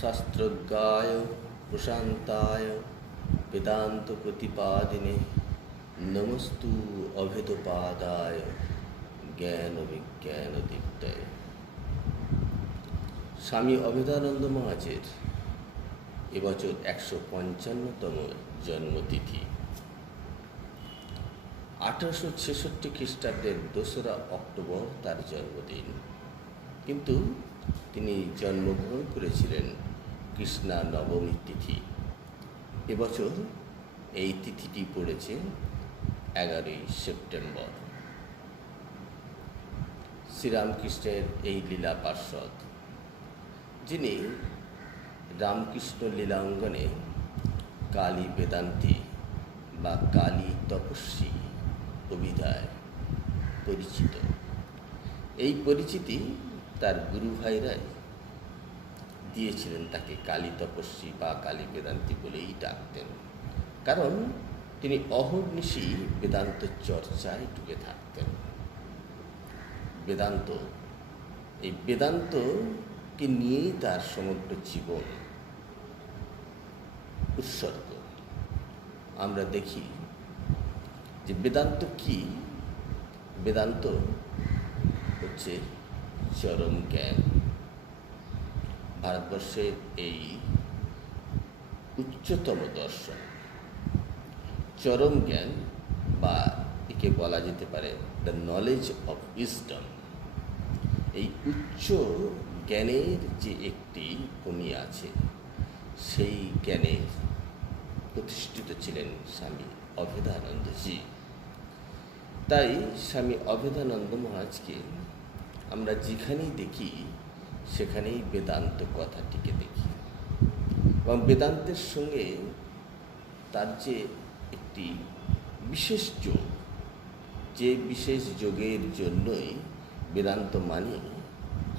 শাস্ত্রজ্ঞায় প্রশান্তায় বেদান্ত প্রতিপাদিনে নমস্তু অভেদপাদায় জ্ঞান বিজ্ঞান দীপ্তায়। স্বামী অভেদানন্দ মহারাজের এবছর 155তম জন্মতিথি। 1866 খ্রিস্টাব্দের 2রা অক্টোবর তার জন্মদিন, কিন্তু তিনি জন্মগ্রহণ করেছিলেন কৃষ্ণা নবমী তিথি। এবছর এই তিথিটি পড়েছে 11ই সেপ্টেম্বর। শ্রীরামকৃষ্ণের এই লীলা পার্ষদ, যিনি রামকৃষ্ণ লীলাঙ্গনে কালী বেদান্তি বা কালী তপস্বী অভিধায় পরিচিত। এই পরিচিতি তার গুরু ভাইরাই দিয়েছিলেন, তাকে কালী তপস্বী বা কালী বেদান্তি বলেই ডাকতেন। কারণ তিনি অহর্নিশি বেদান্ত চর্চায় ডুবে থাকতেন। এই বেদান্তকে নিয়েই তার সমগ্র জীবন উৎসর্গ। আমরা দেখি যে বেদান্ত কি? বেদান্ত হচ্ছে চরম জ্ঞান। ভারতবর্ষের এই উচ্চতম দর্শন, চরম জ্ঞান, বা একে বলা যেতে পারে দ্য নলেজ অফ উইজডম। এই উচ্চ জ্ঞানের যে একটি ভূমি আছে, সেই জ্ঞানে প্রতিষ্ঠিত ছিলেন স্বামী অভেদানন্দজি। তাই স্বামী অভেদানন্দ মহারাজকে আমরা যেখানেই দেখি সেখানেই বেদান্ত কথাটিকে দেখি, এবং বেদান্তের সঙ্গে তার যে একটি বিশেষ যোগ, যে বিশেষ যোগের জন্যই বেদান্ত মানে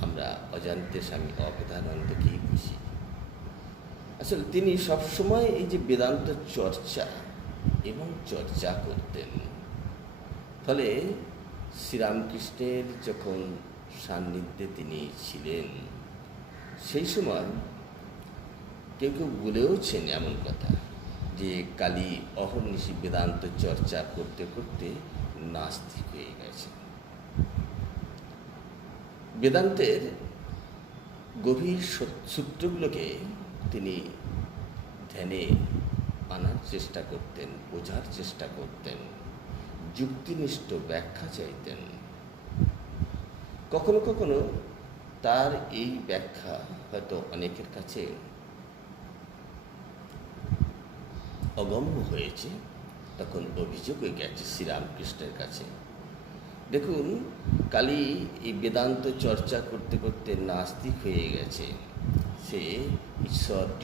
আমরা অজান্তে স্বামী অভেদানন্দকেই বুঝি। আসলে তিনি সবসময় এই যে বেদান্ত চর্চা এবং চর্চা করতেন। ফলে শ্রীরামকৃষ্ণের যখন সান্নিধ্যে তিনি ছিলেন, সেই সময় কেউ কেউ বলেওছেন এমন কথা যে কালী অহর্নিশি বেদান্ত চর্চা করতে করতে নাস্তিক হয়ে গেছে। বেদান্তের গভীর সূত্রগুলোকে তিনি ধ্যানে আনার চেষ্টা করতেন, বোঝার চেষ্টা করতেন, যুক্তিনিষ্ঠ ব্যাখ্যা চাইতেন। কখনো কখনো তার এই ব্যাখ্যা হয়তো অনেকের কাছে অগম্য হয়েছে, তখন অভিযোগ হয়ে গেছে শ্রীরামকৃষ্ণের কাছে। দেখুন, কালী এই বেদান্ত চর্চা করতে করতে নাস্তিক হয়ে গেছে, সে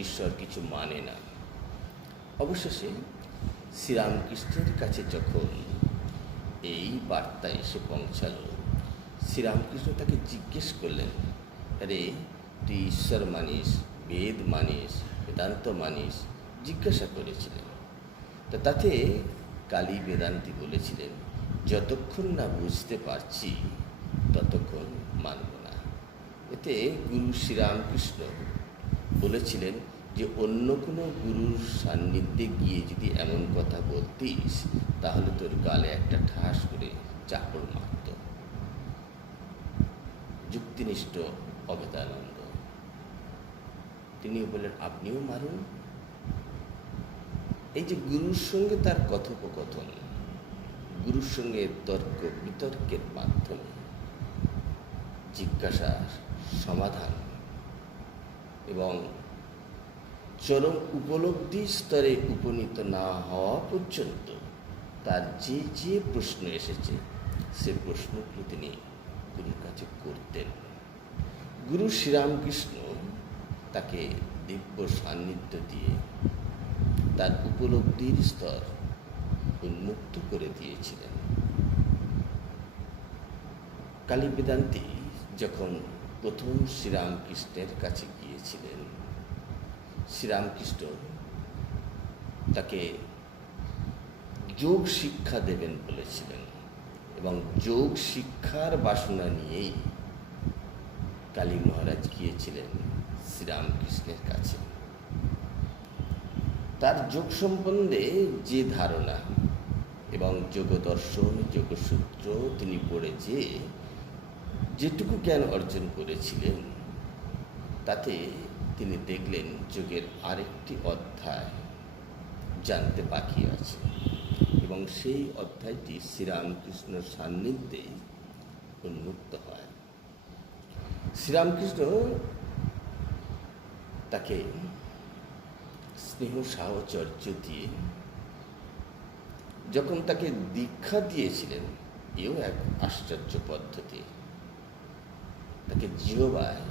ঈশ্বর কিছু মানে না। অবশেষে শ্রীরামকৃষ্ণের কাছে যখন এই বার্তা এসে পৌঁছালো, শ্রীরামকৃষ্ণ তাকে জিজ্ঞেস করলেন, আরে তুই ঈশ্বর মানিস, বেদ মানিস, বেদান্ত মানিস? জিজ্ঞাসা করেছিলেন। তো তাতে কালী বেদান্তি বলেছিলেন, যতক্ষণ না বুঝতে পারছি ততক্ষণ মানব না। এতে গুরু শ্রীরামকৃষ্ণ বলেছিলেন যে অন্য কোনো গুরুর সান্নিধ্যে গিয়ে যদি এমন কথা বলতিস, তাহলে তোর গালে একটা ঠাস করে চাপড় মারত। যুক্তিনিষ্ঠ অভেদানন্দ তিনিও বললেন, আপনিও মারুন। এই যে গুরুর সঙ্গে তার কথোপকথন, গুরুর সঙ্গে তর্ক বিতর্কের মাধ্যমে জিজ্ঞাসার সমাধান এবং চরম উপলব্ধি স্তরে উপনীত না হওয়া পর্যন্ত তার যে যে প্রশ্ন এসেছে, সে প্রশ্নগুলো তিনি গুরুর কাছে করতেন। গুরু শ্রীরামকৃষ্ণ তাকে দিব্য সান্নিধ্য দিয়ে তার উপলব্ধির স্তর উন্মুক্ত করে দিয়েছিলেন। কালী বেদান্তি যখন প্রথম শ্রীরামকৃষ্ণের কাছে গিয়েছিলেন, শ্রীরামকৃষ্ণ তাকে যোগ শিক্ষা দেবেন বলেছিলেন, এবং যোগ শিক্ষার বাসনা নিয়েই কালী মহারাজ গিয়েছিলেন শ্রীরামকৃষ্ণের কাছে। তার যোগ সম্বন্ধে যে ধারণা এবং যোগ দর্শন, যোগসূত্র তিনি পড়ে যেটুকু জ্ঞান অর্জন করেছিলেন, তাতে তিনি দেখলেন যোগের আরেকটি অধ্যায় জানতে বাকি আছে, এবং সেই অধ্যায়টি শ্রীরামকৃষ্ণের সান্নিধ্যে উন্মুক্ত হয়। শ্রীরামকৃষ্ণ তাকে স্নেহ সাহচর্য দিয়ে যখন তাকে দীক্ষা দিয়েছিলেন, এও এক আশ্চর্য পদ্ধতি, তাকে জিহ্বায়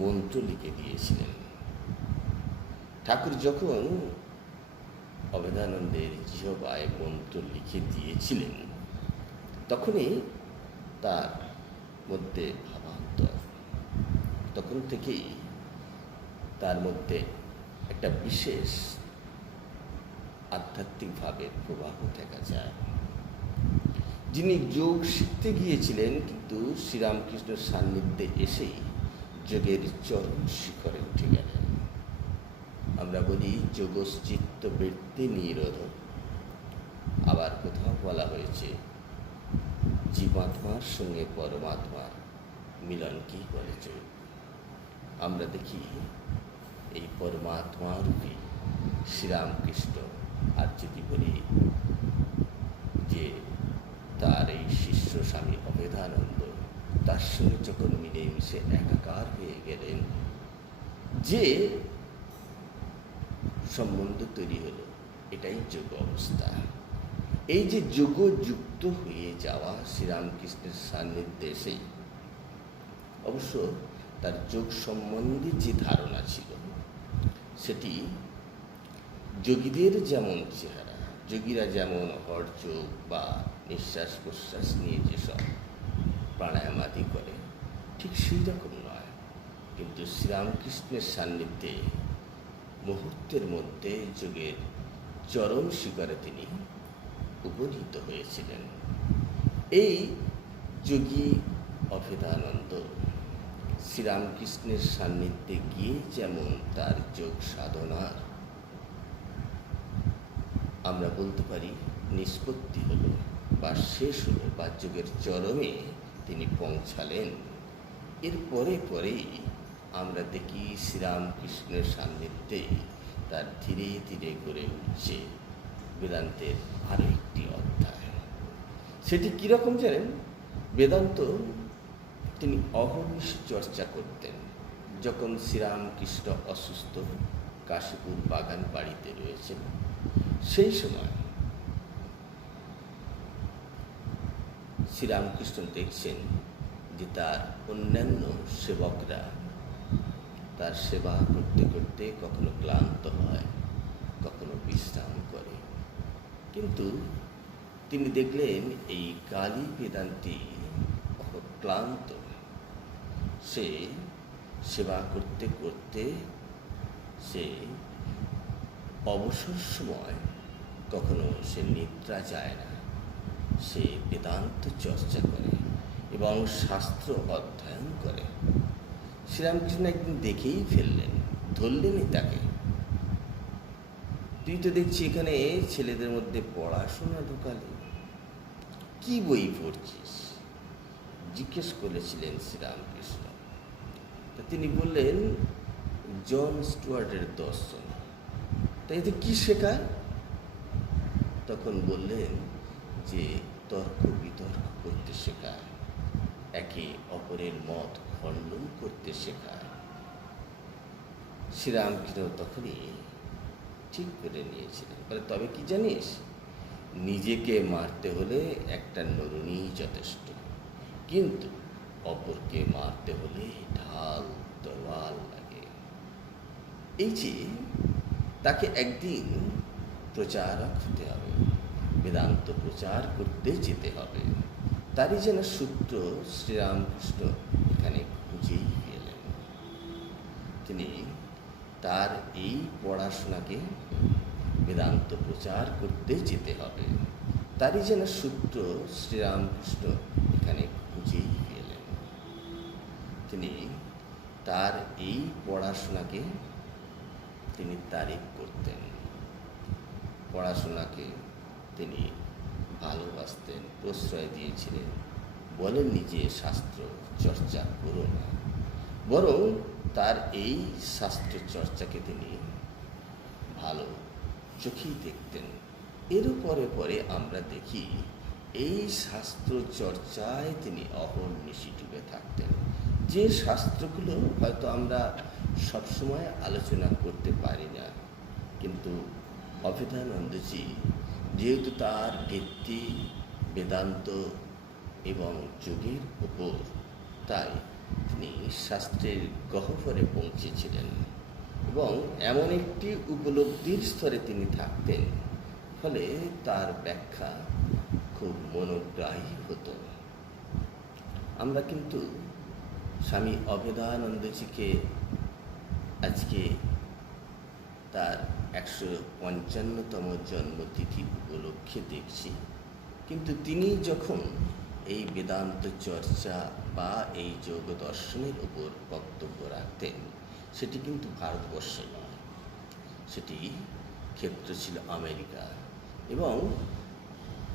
মন্ত্র লিখে দিয়েছিলেন। ঠাকুর যখন অভেদানন্দের জিহ্বায় মন্ত্র লিখে দিয়েছিলেন, তখনই তার মধ্যে ভাবান্তর, তখন থেকেই তার মধ্যে একটা বিশেষ আধ্যাত্মিক ভাবের প্রবাহ দেখা যায়। যিনি যোগ শিখতে গিয়েছিলেন, কিন্তু শ্রীরামকৃষ্ণের সান্নিধ্যে এসেই যোগের চরম শিখরে উঠে গেলেন। আমরা বলি যোগশ্চিত্ত বৃত্তি নিরোধ, আবার কোথাও বলা হয়েছে জীবাত্মার সঙ্গে পরমাত্মার মিলনকেই বলে যোগ। আমরা দেখি এই পরমাত্মা রূপী শ্রীরামকৃষ্ণ, আর যদি বলি যে তার এই শিষ্য স্বামী অভেদানন্দ, তার সঙ্গে যখন মিলেমিশে একাকার হয়ে গেলেন, যে সম্বন্ধ তৈরি হলো, এটাই যোগ অবস্থা। এই যে যোগযুক্ত হয়ে যাওয়া শ্রীরামকৃষ্ণের সান্নিধ্যে এসেই, অবশ্য তার যোগ সম্বন্ধে যে ধারণা ছিল, সেটি যোগীদের যেমন চেহারা, যোগীরা যেমন হঠযোগ বা নিঃশ্বাস প্রশ্বাস নিয়ে যেসব প্রাণায়াম আদি করে, ঠিক সেই রকম নয়। কিন্তু শ্রীরামকৃষ্ণের সান্নিধ্যে মুহূর্তের মধ্যে যোগের চরম শিখরে তিনি উপনীত হয়েছিলেন। এই যোগী অভেদানন্দ শ্রীরামকৃষ্ণের সান্নিধ্যে গিয়ে যেমন তার যোগ সাধনার, আমরা বলতে পারি, নিষ্পত্তি হলো বা শেষ হলো, বা যোগের চরমে তিনি পৌঁছালেন, এর পরেই আমরা দেখি শ্রীরামকৃষ্ণের সান্নিধ্যে তার ধীরে ধীরে গড়ে উঠছে বেদান্তের আরও একটি অধ্যায়। সেটি কীরকম জানেন? বেদান্ত তিনি অহর্নিশ চর্চা করতেন। যখন শ্রীরামকৃষ্ণ অসুস্থ কাশীপুর বাগান বাড়িতে রয়েছেন, সেই সময় শ্রীরামকৃষ্ণ দেখছেন যে তার অন্যান্য সেবকরা তার সেবা করতে করতে কখনো ক্লান্ত হয়, কখনো বিশ্রাম করে, কিন্তু তিনি দেখলেন এই কালী বেদান্তি ক্লান্ত, সে সেবা করতে করতে সে অবসর সময় কখনো সে নিদ্রা যায় না, সে বেদান্ত চর্চা করে এবং শাস্ত্র অধ্যয়ন করে। শ্রীরামকৃষ্ণ একদিন দেখেই ফেললেন, ধরলেনই তাকে। তুই তো দেখছি এখানে ছেলেদের মধ্যে পড়াশোনা ঢোকালি, কি বই পড়ছিস? জিজ্ঞেস করেছিলেন শ্রীরামকৃষ্ণ। তা তিনি বললেন, জন স্টুয়ার্টের দর্শন। তাই এতে কী শেখায়? তখন বললেন যে তর্ক বিতর্ক করতে শেখায়, একে অপরের মত খণ্ডন করতে শেখায়। শ্রীরামকৃষ্ণ তখনই ঠিক করে নিয়েছিলেন, বলে তবে কি জানিস, নিজেকে মারতে হলে একটা নরুনি যথেষ্ট, কিন্তু অপরকে মারতে হলে ঢাল তরোয়াল লাগে। এই যে তাকে একদিন প্রচারক হতে হবে, বেদান্ত প্রচার করতে যেতে হবে, তারই যেন সূত্র শ্রীরামকৃষ্ণ এখানে খুঁজেই গেলেন। তিনি তার এই পড়াশোনাকে বেদান্ত প্রচার করতে যেতে হবে, তারই যেন সূত্র শ্রীরামকৃষ্ণ এখানে খুঁজেই গেলেন। তিনি তার এই পড়াশোনাকে তিনি তারিফ করতেন, পড়াশোনাকে তিনি ভালোবাসতেন, প্রশ্রয় দিয়েছিলেন। বলেননি যে শাস্ত্র চর্চা করো না, বরং তার এই শাস্ত্র চর্চাকে তিনি ভালো চোখেই দেখতেন। এর পরে পরে আমরা দেখি এই শাস্ত্র চর্চায় তিনি অহর্নিশি ডুবে থাকতেন। যে শাস্ত্রগুলো হয়তো আমরা সবসময় আলোচনা করতে পারি না, কিন্তু অভেদানন্দজি যেহেতু তার ভিত্তি বেদান্ত এবং যোগের উপর, তাই তিনি শাস্ত্রের গহ্বরে পৌঁছেছিলেন এবং এমন একটি উপলব্ধির স্তরে তিনি থাকতেন, ফলে তার ব্যাখ্যা খুব মনোগ্রাহী হতো। আমরা কিন্তু স্বামী অভেদানন্দজিকে আজকে তার 155তম জন্মতিথি উপলক্ষে দেখছি, কিন্তু তিনি যখন এই বেদান্ত চর্চা বা এই যোগ দর্শনের উপর বক্তব্য রাখতেন, সেটি কিন্তু ভারতবর্ষে নয়, সেটি ক্ষেত্র ছিল আমেরিকা এবং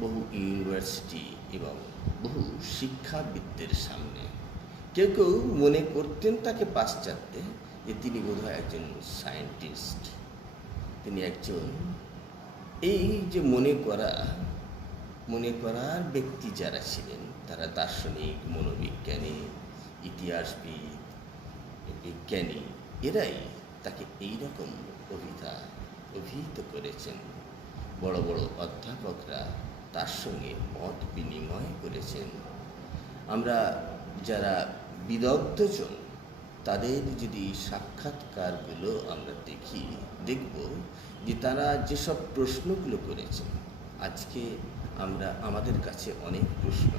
বহু ইউনিভার্সিটি এবং বহু শিক্ষাবিদদের সামনে। কেউ কেউ মনে করতেন তাকে পাশ্চাত্যে, যে তিনি বোধহয় একজন সায়েন্টিস্ট, তিনি একজন এই যে মনে করার ব্যক্তি যারা ছিলেন, তারা দার্শনিক, মনোবিজ্ঞানী, ইতিহাসবিদ, বিজ্ঞানী, এরাই তাকে এইরকম অভিহিত করেছেন। বড় বড় অধ্যাপকরা তার সঙ্গে মত বিনিময় করেছেন। আমরা যারা বিদগ্ধজন, তাদের যদি সাক্ষাৎকারগুলো আমরা দেখব যে তারা যেসব প্রশ্নগুলো করেছেন, আজকে আমাদের কাছে অনেক প্রশ্ন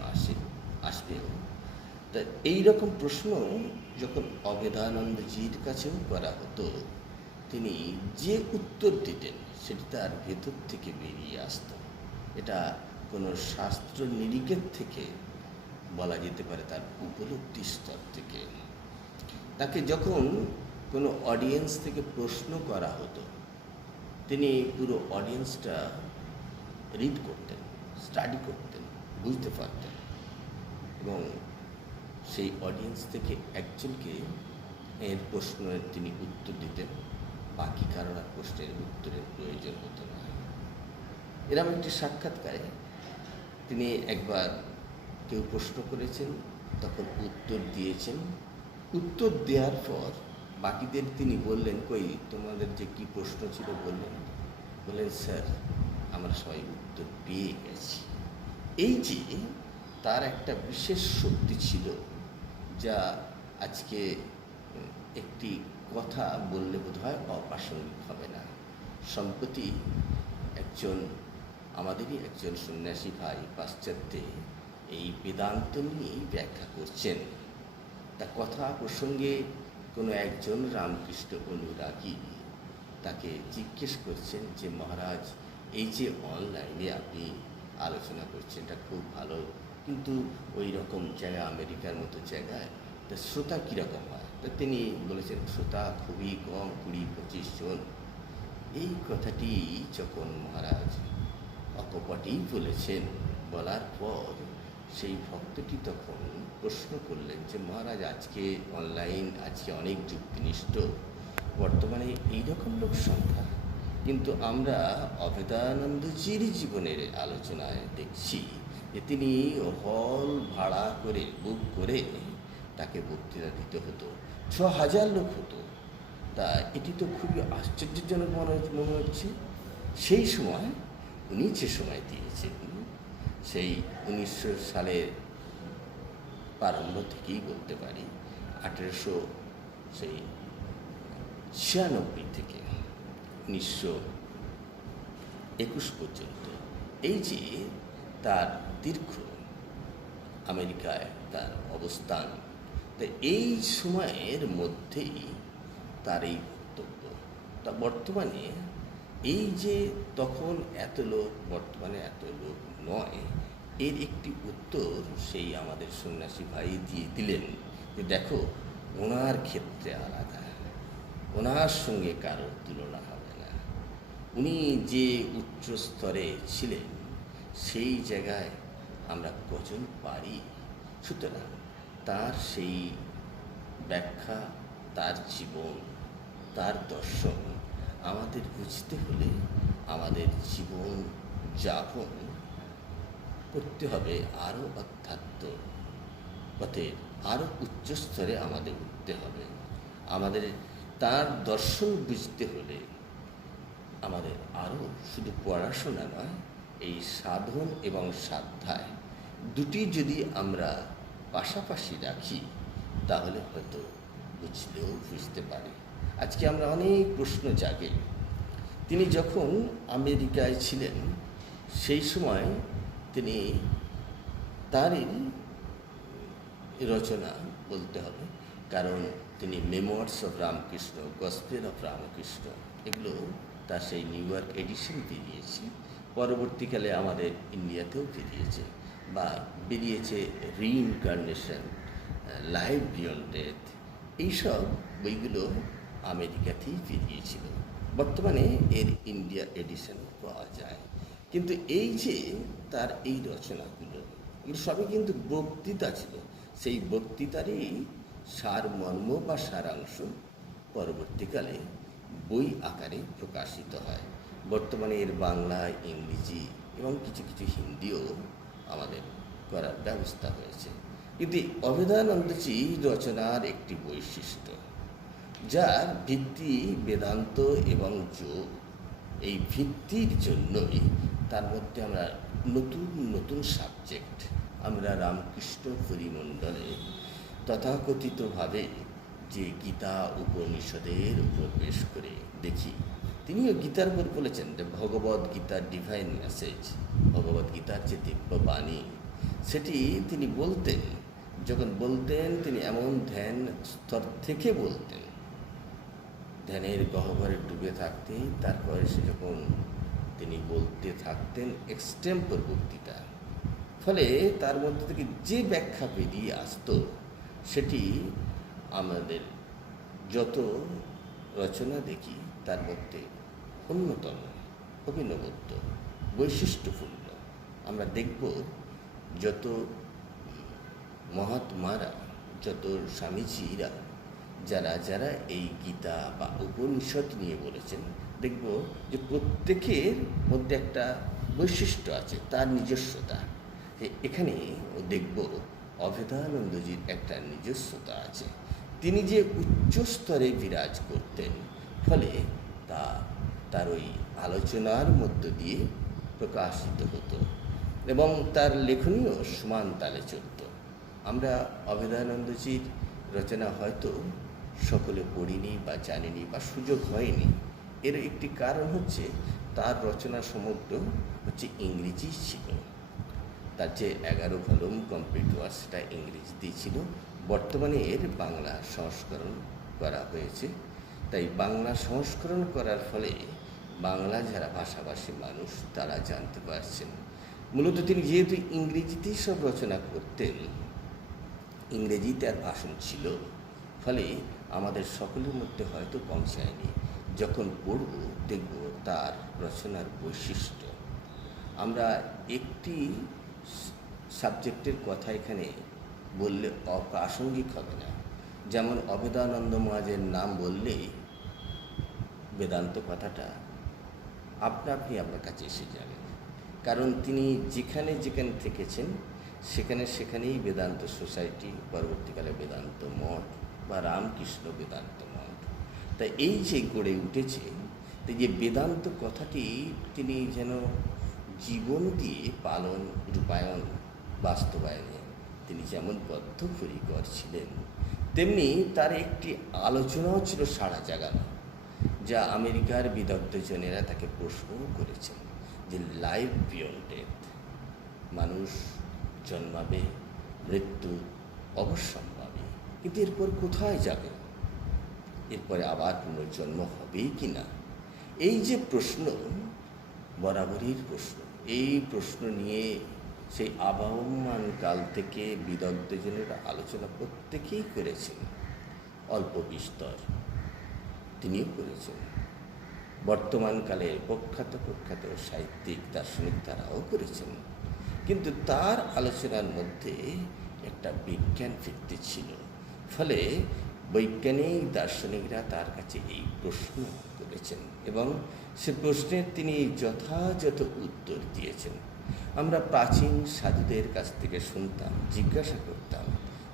আসবেও। তা এইরকম প্রশ্ন যখন অভেদানন্দজির কাছেও করা হতো, তিনি যে উত্তর দিতেন সেটি তার ভেতর থেকে বেরিয়ে আসত। এটা কোনো শাস্ত্র নিরিখের থেকে বলা যেতে পারে, তার উপলব্ধি স্তর থেকে। তাকে যখন কোনো অডিয়েন্স থেকে প্রশ্ন করা হতো, তিনি পুরো অডিয়েন্সটা রিড করতেন, স্টাডি করতেন, বুঝতে পারতেন এবং সেই অডিয়েন্স থেকে একজনকে এর প্রশ্নের তিনি উত্তর দিতেন, বাকি কারোর আর প্রশ্নের উত্তরের প্রয়োজন হতো না। এরকম একটি সাক্ষাৎকারে তিনি একবার কেউ প্রশ্ন করেছেন, তখন উত্তর দিয়েছেন। উত্তর দেওয়ার পর বাকিদের তিনি বললেন, কই তোমাদের যে কি প্রশ্ন ছিল বললেন স্যার আমরা সবাই উত্তর পেয়ে গেছি। এই যে তার একটা বিশেষ শক্তি ছিল, যা আজকে একটি কথা বললে বোধহয় অপ্রাসঙ্গিক হবে না। সম্প্রতি আমাদেরই একজন সন্ন্যাসী ভাই পাশ্চাত্যে এই বেদান্ত নিয়েই ব্যাখ্যা করছেন। তা কথা প্রসঙ্গে কোনো একজন রামকৃষ্ণ অনুরাগী তাকে জিজ্ঞেস করছেন যে, মহারাজ এই যে অনলাইনে আপনি আলোচনা করছেন এটা খুব ভালো, কিন্তু ওই রকম জায়গা, আমেরিকার মতো জায়গায় তা শ্রোতা কীরকম হয়? তা তিনি বলেছেন, শ্রোতা খুবই কম, 20-25 জন। এই কথাটি যখন মহারাজ অকপটেই বলেছেন, বলার পর সেই ভক্তটি তখন প্রশ্ন করলেন যে, মহারাজ আজকে অনলাইন, আজকে অনেক যুক্তিনিষ্ঠ, বর্তমানে এইরকম লোক সংখ্যা, কিন্তু আমরা অভেদানন্দজির জীবনের আলোচনায় দেখছি যে তিনি হল ভাড়া করে বুক করে তাকে বক্তৃতা দিতে হতো, 6000 লোক হতো। তা এটি তো খুবই আশ্চর্যজনক মনে হচ্ছে। সেই সময় উনি যে সময় দিয়েছেন, সেই 1900 সালের প্রারম্ভ থেকেই বলতে পারি, 1896 থেকে 1921 পর্যন্ত, এই যে তার দীর্ঘ আমেরিকায় তার অবস্থান, তা এই সময়ের মধ্যেই তার এই বক্তব্য। তা বর্তমানে এই যে তখন এত লোক, বর্তমানে এত লোক নয়, এর একটি উত্তর সেই আমাদের সন্ন্যাসী ভাই দিয়ে দিলেন যে, দেখো ওনার ক্ষেত্রে আলাদা, ওনার সঙ্গে কারো তুলনা হবে না। উনি যে উচ্চ স্তরে ছিলেন সেই জায়গায় আমরা কজন পারি। সুতরাং তার সেই ব্যাখ্যা, তার জীবন, তার দর্শন আমাদের বুঝতে হলে আমাদের জীবন যাপন করতে হবে আরও অধ্যাত্ম পথে, আরও উচ্চ স্তরে আমাদের উঠতে হবে। আমাদের তার দর্শন বুঝতে হলে আমাদের আরও শুধু পড়াশোনা নয়, এই সাধন এবং সাধ্যায় দুটি যদি আমরা পাশাপাশি রাখি তাহলে হয়তো বুঝলেও বুঝতে পারি। আজকে আমরা অনেক প্রশ্ন জাগে। তিনি যখন আমেরিকায় ছিলেন সেই সময় তিনি তারই রচনা বলতে হবে, কারণ তিনি memoirs of Ramakrishna, gospel of Ramakrishna, এগুলো তার সেই নিউ ইয়র্ক এডিশন বেরিয়েছে। পরবর্তীকালে আমাদের ইন্ডিয়াতেও বেরিয়েছে, বা বেরিয়েছে রিইনকার্নেশন, লাইফ বিয়ন্ড ডেথ, এইসব বইগুলো আমেরিকাতেই বেরিয়েছিল। বর্তমানে এর ইন্ডিয়া এডিশন পাওয়া যায়। কিন্তু এই যে তার এই রচনাগুলো, এগুলো সবই কিন্তু বক্তৃতা ছিল। সেই বক্তৃতারই সারমর্ম বা সারাংশ পরবর্তীকালে বই আকারে প্রকাশিত হয়। বর্তমানে এর বাংলা, ইংরেজি এবং কিছু কিছু হিন্দিও আমাদের করার ব্যবস্থা হয়েছে। কিন্তু অভেদানন্দজি রচনার একটি বৈশিষ্ট্য, যার ভিত্তি বেদান্ত এবং যোগ, এই ভিত্তির জন্যই তার মধ্যে আমরা নতুন নতুন সাবজেক্ট আমরা রামকৃষ্ণ পরিমণ্ডলে তথাকথিতভাবে যে গীতা উপনিষদের উপর বেশ করে দেখি। তিনিও গীতার উপর বলেছেন যে ভগবদ্ গীতার ডিভাইন মেসেজ, ভগবদ্ গীতার যে দিব্য বাণী, সেটি তিনি বলতেন। যখন বলতেন তিনি এমন ধ্যান স্তর থেকে বলতেন, ধ্যানের গহ্বরে ডুবে থাকতেই তারপরে সে যখন তিনি বলতে থাকতেন এক্সটেম্পর বক্তৃতা, ফলে তার মধ্যে থেকে যে ব্যাখ্যা বেরিয়ে আসতো সেটি আমাদের যত রচনা দেখি তার মধ্যে অন্যতম, অভিনবত্ব, বৈশিষ্ট্যপূর্ণ। আমরা দেখব যত মহাত্মারা, যত স্বামীজিরা, যারা যারা এই গীতা বা উপনিষদ নিয়ে বলেছেন, দেখব যে প্রত্যেকের মধ্যে একটা বৈশিষ্ট্য আছে, তার নিজস্বতা। এখানে দেখব অভেদানন্দজির একটা নিজস্বতা আছে। তিনি যে উচ্চ স্তরে বিরাজ করতেন, ফলে তার ওই আলোচনার মধ্য দিয়ে প্রকাশিত হতো এবং তার লেখনীও সমান তালে চলত। আমরা অভেদানন্দজির রচনা হয়তো সকলে পড়িনি বা জানিনি বা সুযোগ হয়নি। এর একটি কারণ হচ্ছে তার রচনা সমগ্র হচ্ছে ইংরেজি ছিল। তার যে 11 ভলিউম কমপ্লিট ওয়ার্ক সেটা ইংরেজিতেই ছিল। বর্তমানে এর বাংলা সংস্করণ করা হয়েছে। তাই বাংলা সংস্করণ করার ফলে বাংলা যারা ভাষাভাষী মানুষ তারা জানতে পারছেন। মূলত তিনি যেহেতু ইংরেজিতেই সব রচনা করতেন, ইংরেজিতে আর ভাষণ ছিল, ফলে আমাদের সকলের মধ্যে হয়তো পৌঁছায়নি। যখন পড়ব দেখব তার রচনার বৈশিষ্ট্য। আমরা একটি সাবজেক্টের কথা এখানে বললে অপ্রাসঙ্গিক হবে না। যেমন অভেদানন্দ মহাজের নাম বললেই বেদান্ত কথাটা আপনা আপনি আপনার কাছে এসে যাবে, কারণ তিনি যেখানে যেখানে থেকেছেন সেখানেই বেদান্ত সোসাইটি, পরবর্তীকালে বেদান্ত মঠ বা রামকৃষ্ণ বেদান্ত মঠ। তাই এই যে গড়ে উঠেছে, যে বেদান্ত কথাটি তিনি যেন জীবন দিয়ে পালন, রূপায়ণ, বাস্তবায়নে তিনি যেমন বদ্ধপরিকর ছিলেন, তেমনি তার একটি আলোচনাও ছিল সাড়া জাগানো, যা আমেরিকার বিদগ্ধজনেরা তাকে প্রশ্নও করেছেন যে লাইফ বিয়ন্ড ডেথ, মানুষ জন্মাবে, মৃত্যু অবশ্যম্ভাবী, কিন্তু এরপর কোথায় যাবে, এরপরে আবার পুনর্জন্ম হবেই কি না, এই যে প্রশ্ন, বরাবরই প্রশ্ন। এই প্রশ্ন নিয়ে সেই আবহমান কাল থেকে বিদগ্ধজনেরা আলোচনা প্রত্যেকেই করেছেন। অল্প বিস্তর তিনিও করেছেন। বর্তমানকালের প্রখ্যাত সাহিত্যিক দার্শনিক তারাও করেছেন। কিন্তু তার আলোচনার মধ্যে একটা বিজ্ঞান ভিত্তি ছিল, ফলে বৈজ্ঞানিক দার্শনিকরা তার কাছে এই প্রশ্ন করেছেন এবং সে প্রশ্নের তিনি যথাযথ উত্তর দিয়েছেন। আমরা প্রাচীন সাধুদের কাছ থেকে শুনতাম, জিজ্ঞাসা করতাম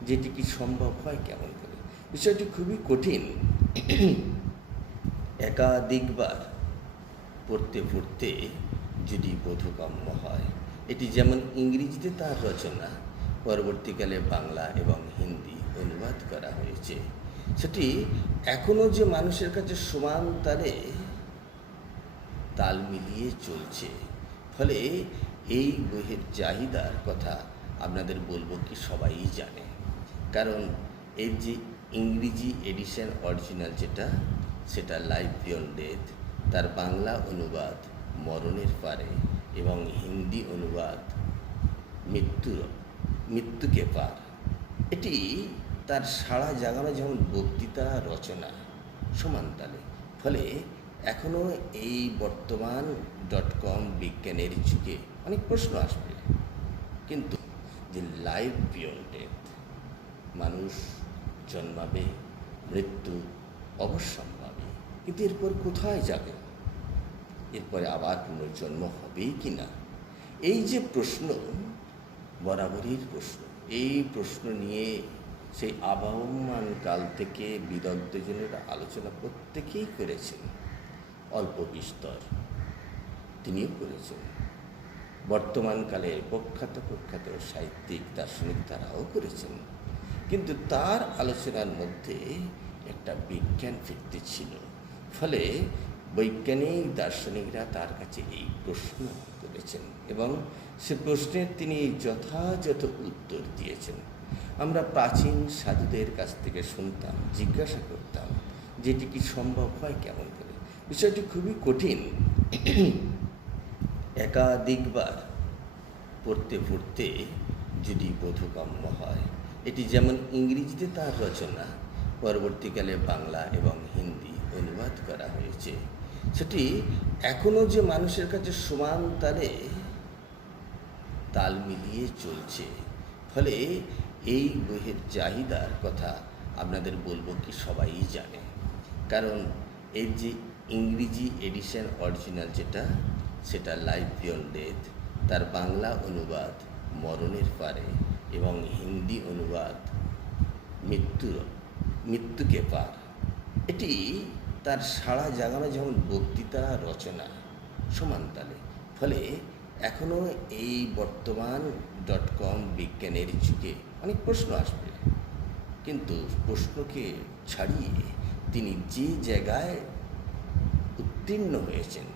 যেটি কি সম্ভব হয় কেমন করে। বিষয়টি খুবই কঠিন। একাধিকবার পড়তে যদি বোধগম্য হয়। এটি যেমন ইংরেজিতে তার রচনা, পরবর্তীকালে বাংলা এবং হিন্দি অনুবাদ করা হয়েছে, সেটি এখনও যে মানুষের কাছে সমান তাল মিলিয়ে চলছে। ফলে এই বইয়ের চাহিদার কথা আপনাদের বলবো কি সবাই জানে, কারণ এর যে ইংরেজি এডিশন অরিজিনাল সেটা লাইফ বিয়ন্ড ডেথ, তার বাংলা অনুবাদ মরণের পারে এবং হিন্দি অনুবাদ মৃত্যুকে পার। এটি তার সাড়া জাগানো যেমন বক্তৃতা রচনা সমান তালে। ফলে এখনও এই বর্তমান .com বিজ্ঞানের যুগে অনেক প্রশ্ন আসবে, কিন্তু যে লাইফ বিয়ন্ড ডেথ, মানুষ জন্মাবে, মৃত্যু অবশ্যম্ভাবী, কিন্তু এরপর কোথায় যাবে, এরপরে আবার পুনর্জন্ম হবেই কি না, এই যে প্রশ্ন বরাবরই প্রশ্ন। এই প্রশ্ন নিয়ে সেই আবহমান কাল থেকে বিদগ্ধজনেরা আলোচনা প্রত্যেকেই করেছেন। অল্প বিস্তর তিনিও করেছেন। বর্তমানকালের প্রখ্যাত সাহিত্যিক দার্শনিক তারাও করেছেন। কিন্তু তার আলোচনার মধ্যে একটা বিজ্ঞান ভিত্তি ছিল, ফলে বৈজ্ঞানিক দার্শনিকরা তার কাছে এই প্রশ্ন করেছেন এবং সে প্রশ্নের তিনি যথাযথ উত্তর দিয়েছেন। আমরা প্রাচীন সাধুদের কাছ থেকে শুনতাম, জিজ্ঞাসা করতাম যেটি কি সম্ভব হয় কেমন করে। বিষয়টি খুবই কঠিন। একাধিকবার পড়তে যদি বোধগম্য হয়। এটি যেমন ইংরেজিতে তার রচনা, পরবর্তীকালে বাংলা এবং হিন্দি অনুবাদ করা হয়েছে, সেটি এখনও যে মানুষের কাছে সমান তাল মিলিয়ে চলছে। ফলে এই বইয়ের চাহিদার কথা আপনাদের বলবো কি সবাই জানে, কারণ এর যে ইংরেজি এডিশন অরিজিনাল সেটা লাইফ বিয়ন্ড ডেথ, তার বাংলা অনুবাদ মরণের পারে এবং হিন্দি অনুবাদ মৃত্যুকে পার। এটি তার সাড়া জাগানো যেমন বক্তৃতা রচনা সমান তালে। ফলে এখনও এই বর্তমান .com বিজ্ঞানের যুগে অনেক প্রশ্ন আসবে, কিন্তু প্রশ্নকে ছাড়িয়ে তিনি যে জায়গায় উত্তীর্ণ হয়েছেন,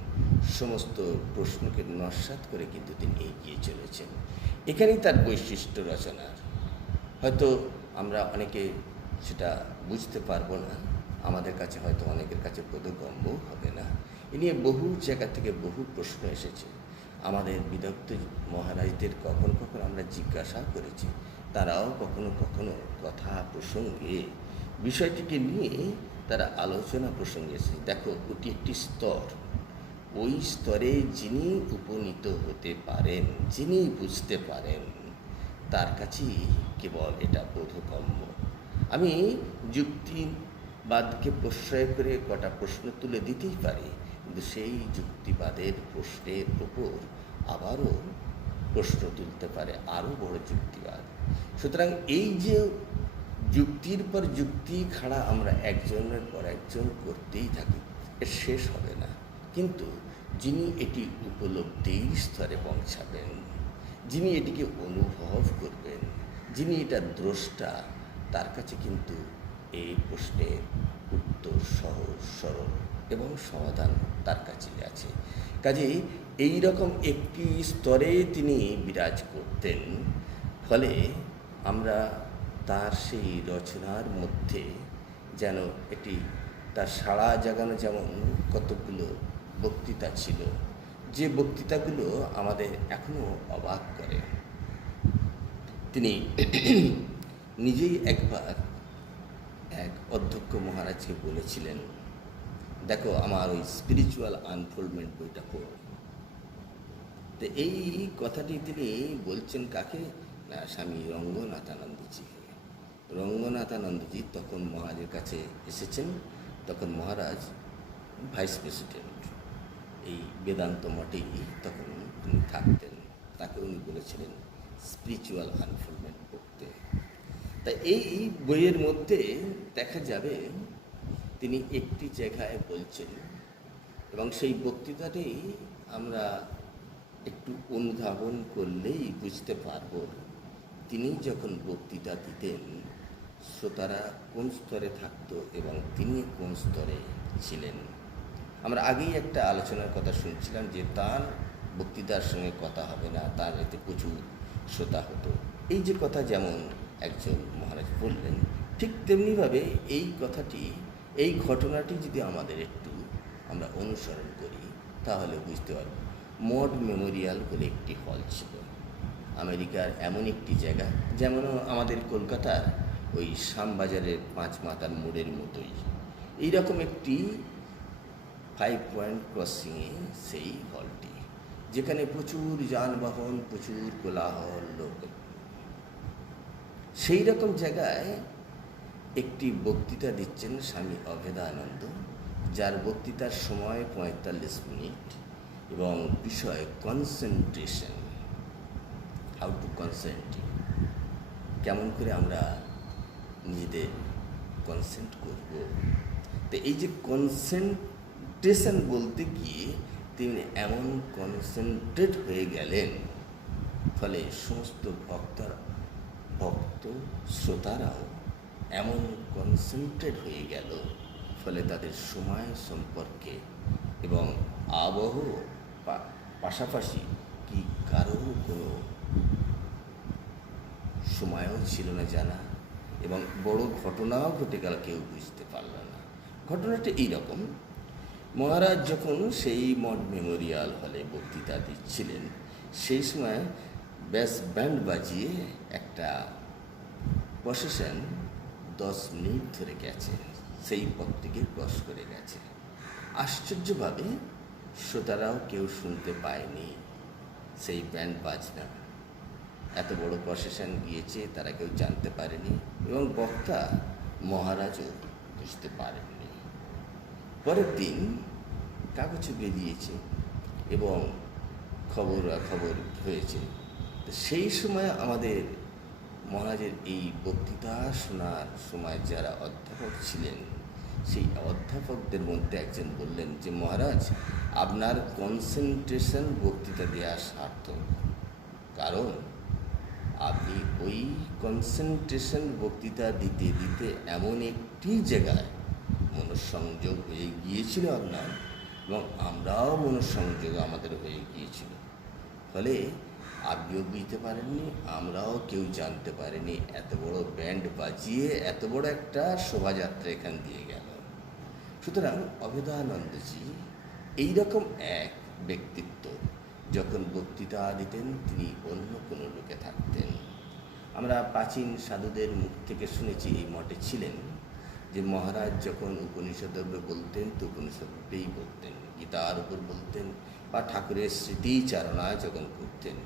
সমস্ত প্রশ্নকে নস্যাৎ করে কিন্তু তিনি এগিয়ে চলেছেন। এখানেই তার বৈশিষ্ট্য রচনার। হয়তো আমরা অনেকে সেটা বুঝতে পারবো না, আমাদের কাছে হয়তো অনেকের কাছে বোধগম্যও হবে না। এ নিয়ে বহু জায়গা থেকে বহু প্রশ্ন এসেছে। আমাদের বিদগ্ধ মহারাজদের কখনো আমরা জিজ্ঞাসা করেছি, তারাও কখনো কথা প্রসঙ্গে বিষয়টিকে নিয়ে তারা আলোচনা প্রসঙ্গে এসেছে। দেখো, ওটি একটি স্তর, ওই স্তরে যিনি উপনীত হতে পারেন, যিনি বুঝতে পারেন, তার কাছেই কেবল এটা বোধগম্য। আমি যুক্তিবাদকে প্রশ্রয় করে কটা প্রশ্ন তুলে দিতেই পারি, কিন্তু সেই যুক্তিবাদের প্রশ্নের ওপর আবারও প্রশ্ন তুলতে পারে আরও বড় যুক্তিবাদ। সুতরাং এই যে যুক্তির পর যুক্তি খাড়া আমরা একজনের পর একজন করতেই থাকি, এর শেষ হবে না। কিন্তু যিনি এটি উপলব্ধির স্তরে পৌঁছাবেন, যিনি এটিকে অনুভব করবেন, যিনি এটা দ্রষ্টা, তার কাছে কিন্তু এই প্রশ্নের উত্তর সহজ সরল এবং সমাধান তার কাছেই আছে। কাজেই এই রকম একটি স্তরে তিনি বিরাজ করতেন। ফলে আমরা তার সেই রচনার মধ্যে যেন এটি তার সাড়া জাগানো যেমন কতগুলো বক্তৃতা ছিল, যে বক্তৃতাগুলো আমাদের এখনও অবাক করে। তিনি নিজেই একবার এক অধ্যক্ষ মহারাজকে বলেছিলেন, দেখো আমার ওই স্পিরিচুয়াল আনফোল্ডমেন্ট বইটা পড়ো। তো এই কথাটি তিনি বলছেন কাকে? না, স্বামী রঙ্গনাথানন্দজিকে। রঙ্গনাথানন্দজি তখন মহারাজের কাছে এসেছেন। তখন মহারাজ ভাইস প্রেসিডেন্ট এই বেদান্ত মঠেই তখন তিনি থাকতেন। তাকে উনি বলেছিলেন স্পিরিচুয়াল আনফোল্ডমেন্ট পড়তে। তা এই বইয়ের মধ্যে দেখা যাবে তিনি একটি জায়গায় বলছেন, এবং সেই বক্তৃতাটি আমরা একটু অনুধাবন করলেই বুঝতে পারব তিনি যখন বক্তৃতা দিতেন শ্রোতারা কোন স্তরে থাকতো এবং তিনি কোন স্তরে ছিলেন। আমরা আগেই একটা আলোচনার কথা শুনছিলাম যে তার বক্তৃতার সঙ্গে কথা হবে না, তার এতে প্রচুর শ্রোতা হতো। এই যে কথা যেমন একজন মহারাজ বললেন, ঠিক তেমনিভাবে এই কথাটি, এই ঘটনাটি যদি আমাদের একটু আমরা অনুসরণ করি তাহলে বুঝতে পারব। মড মেমোরিয়াল বলে একটি হল ছিল আমেরিকার এমন একটি জায়গা, যেমন আমাদের কলকাতার ওই শ্যামবাজারের পাঁচ মাতার মোড়ের মতোই এইরকম একটি 5 পয়েন্ট ক্রসিংয়ে সেই হলটি, যেখানে প্রচুর যানবাহন, প্রচুর কোলাহল লোক। সেই রকম জায়গায় একটি বক্তৃতা দিচ্ছেন স্বামী অভেদানন্দ, যার বক্তৃতার সময় 45 মিনিট এবং বিষয় কনসেন্ট্রেশন, হাউ টু কনসেন্ট্রেট, কেমন করে আমরা নিজেদের কনসেন্ট করব। তো এই যে কনসেন্ট্রেশন বলতে গিয়ে তিনি এমন কনসেন্ট্রেট হয়ে গেলেন, ফলে সমস্ত ভক্ত শ্রোতারাও এমন কনসেন্ট্রেট হয়ে গেল, ফলে তাদের সময় সম্পর্কে এবং আবহ পাশাপাশি কি কারোর কোনো সময়ও ছিল না জানা, এবং বড় ঘটনাও ঘটে গেল, কেউ বুঝতে পারল না। ঘটনাটা এইরকম, মহারাজ যখন সেই মঠ মেমোরিয়াল হলে বক্তৃতা দিচ্ছিলেন, সেই সময় ব্যাস ব্যান্ড বাজিয়ে একটা প্রসেশন 10 মিনিট ধরে গেছে, সেই পথটিকে ক্রস করে গেছে। আশ্চর্যভাবে শ্রোতারাও কেউ শুনতে পায়নি সেই ব্যান্ড বাজনা। এত বড় প্রসেশন গিয়েছে তারা কেউ জানতে পারেনি, এবং বক্তা মহারাজও বুঝতে পারেননি। পরের দিন কাগজে বেরিয়েছে এবং খবর হয়েছে। তো সেই সময় আমাদের মহারাজের এই বক্তৃতা শোনার সময় যারা অধ্যাপক ছিলেন, সেই অধ্যাপকদের মধ্যে একজন বললেন যে মহারাজ, আপনার কনসেন্ট্রেশন বক্তৃতা দেওয়া সার্থক, কারণ আপনি ওই কনসেন্ট্রেশন বক্তৃতা দিতে দিতে এমন একটি জায়গায় মনঃসংযোগ হয়ে গিয়েছিল আপনার, এবং আমরাও মনঃসংযোগ আমাদের হয়ে গিয়েছিল, ফলে আপনিও বুঝতে পারেননি, আমরাও কেউ জানতে পারিনি। এত বড় ব্যান্ড বাজিয়ে এত বড় একটা শোভাযাত্রা এখান দিয়ে গেল। সুতরাং অভেদানন্দজি এইরকম এক ব্যক্তিত্ব, যখন বক্তৃতা দিতেন তিনি অন্য কোনো লোকে থাকতেন। আমরা প্রাচীন সাধুদের মুখ থেকে শুনেছি, এই মঠে ছিলেন যে মহারাজ যখন উপনিষদের বলতেন তো উপনিষদেই বলতেন, গীতার উপর বলতেন, বা ঠাকুরের স্মৃতিচারণা যখন করতেন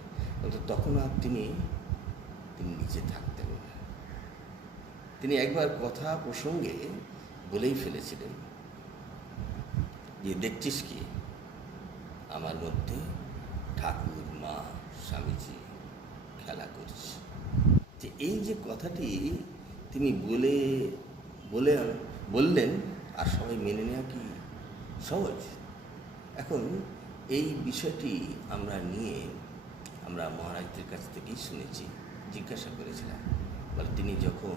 তখন আর তিনি নিজে থাকতেন না। তিনি একবার কথা প্রসঙ্গে বলেই ফেলেছিলেন যে দেখছিস কি, আমার মধ্যে ঠাকুর, মা, স্বামীজি খেলা করছে। যে এই যে কথাটি তিনি বললেন, আর সবাই মেনে নেওয়া কি সহজ? এখন এই বিষয়টি আমরা মহারাজদের কাছ থেকেই শুনেছি। জিজ্ঞাসা করেছিলাম, বলে তিনি যখন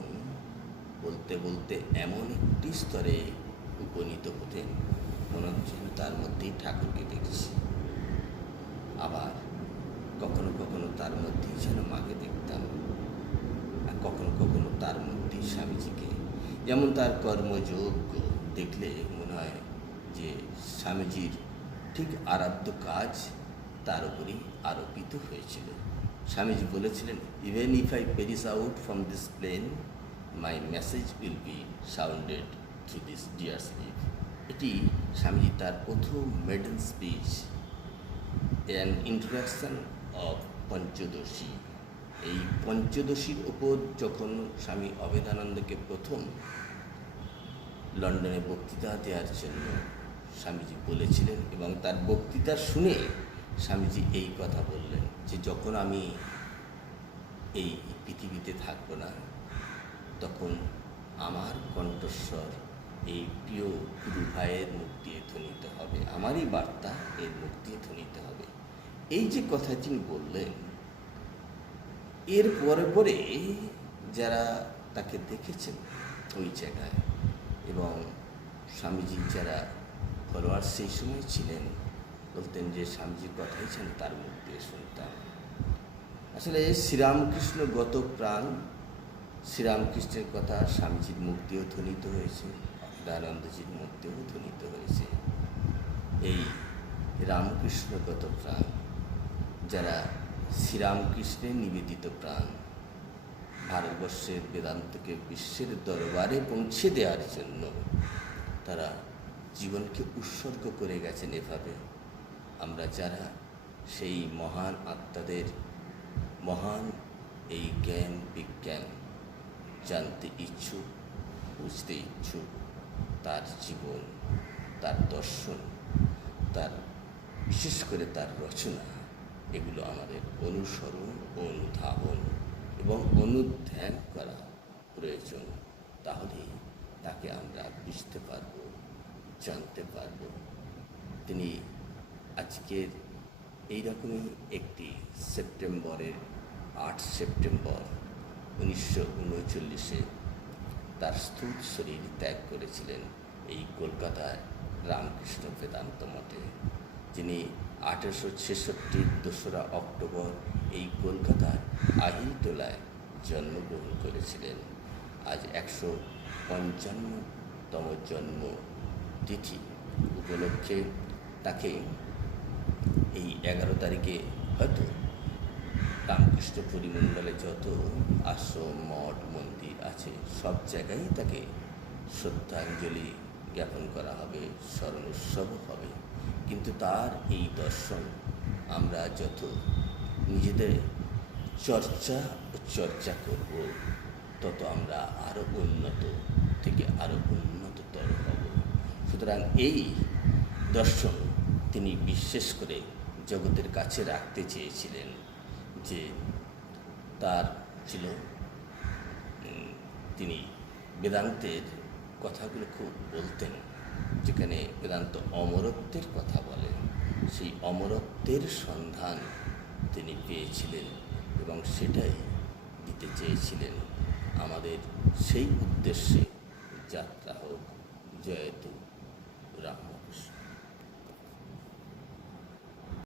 বলতে বলতে এমন একটি স্তরে উপনীত হতেন, মনে হচ্ছে তার মধ্যেই ঠাকুরকে দেখছি, আবার কখনো কখনো তার মধ্যেই যেন মাকে দেখতাম, আর কখনো কখনো তার মধ্যেই স্বামীজিকে। যেমন তার কর্মযোগ দেখলে মনে হয় যে স্বামীজির ঠিক আরাধ্য কাজ তার উপরেই আরোপিত হয়েছিল। স্বামীজি বলেছিলেন, even if I perish out from this plane, my message will be sounded through this dear slip. এটি স্বামীজি তার প্রথম maiden speech, an introduction of Panchadashi. এই পঞ্চদশীর ওপর যখন স্বামী অভেদানন্দকে প্রথম লন্ডনে বক্তৃতা দেওয়ার জন্য স্বামীজি বলেছিলেন, এবং তার বক্তৃতা শুনে স্বামীজি এই কথা বললেন যে যখন আমি এই পৃথিবীতে থাকবো না, তখন আমার কণ্ঠস্বর এই প্রিয় গুরু ভাইয়ের মুখ দিয়ে ধ্বনিত হবে, আমারই বার্তা এর মুখ দিয়ে ধ্বনিত হবে। এই যে কথা তিনি বললেন, এর পরে পরে যারা তাকে দেখেছেন ওই জায়গায়, এবং স্বামীজির যারা ফলোয়ার সেই সময় ছিলেন, বলতেন যে স্বামীজির কথাই যেন তার মুখ দিয়ে শুনতাম। আসলে শ্রীরামকৃষ্ণ গত প্রাণ, শ্রীরামকৃষ্ণের কথা স্বামীজির মুখ দিয়েও ধ্বনিত হয়েছে, দয়ানন্দজির মুখ দিয়েও ধ্বনিত হয়েছে। এই রামকৃষ্ণগত প্রাণ, যারা শ্রীরামকৃষ্ণের নিবেদিত প্রাণ, ভারতবর্ষের বেদান্তকে বিশ্বের দরবারে পৌঁছে দেওয়ার জন্য তারা জীবনকে উৎসর্গ করে গেছেন। এভাবে আমরা যারা সেই মহান আত্মাদের মহান এই জ্ঞান বিজ্ঞান জানতে ইচ্ছুক, বুঝতে ইচ্ছুক, তার জীবন, তার দর্শন, তার বিশেষ করে তার রচনা, এগুলো আমাদের অনুসরণ, অনুধাবন এবং অনুধ্যান করা প্রয়োজন। তাহলেই তাকে আমরা বুঝতে পারব, জানতে পারব। তিনি আজকের এইরকমই একটি সেপ্টেম্বরের 8 সেপ্টেম্বর 1939-এ তার স্থূল শরীর ত্যাগ করেছিলেন এই কলকাতায় রামকৃষ্ণ বেদান্ত মঠে। যিনি 1866 2রা অক্টোবর এই কলকাতার আহিরটোলায় জন্মগ্রহণ করেছিলেন। আজ 155তম জন্ম তিথি উপলক্ষে তাকে এই 11 তারিখে হয়তো রামকৃষ্ণ পরিমণ্ডলে যত আশ্রম, মঠ, মন্দির আছে সব জায়গায় তাকে শ্রদ্ধাঞ্জলি জ্ঞাপন করা হবে, স্মরণ উৎসব হবে। কিন্তু তার এই দর্শন আমরা যত নিজেদের চর্চা করব, তত আমরা আরও উন্নত থেকে আরও উন্নততর হব। সুতরাং এই দর্শন তিনি বিশেষ করে জগতের কাছে রাখতে চেয়েছিলেন, যে তার ছিল তিনি বেদান্তের কথাগুলো খুব বলতেন, যেখানে বেদান্ত অমরত্বের কথা বলে, সেই অমরত্বের সন্ধান তিনি পেয়েছিলেন এবং সেটাই দিতে চেয়েছিলেন। আমাদের সেই উদ্দেশ্যে যাত্রা হোক। জয়তু রাম।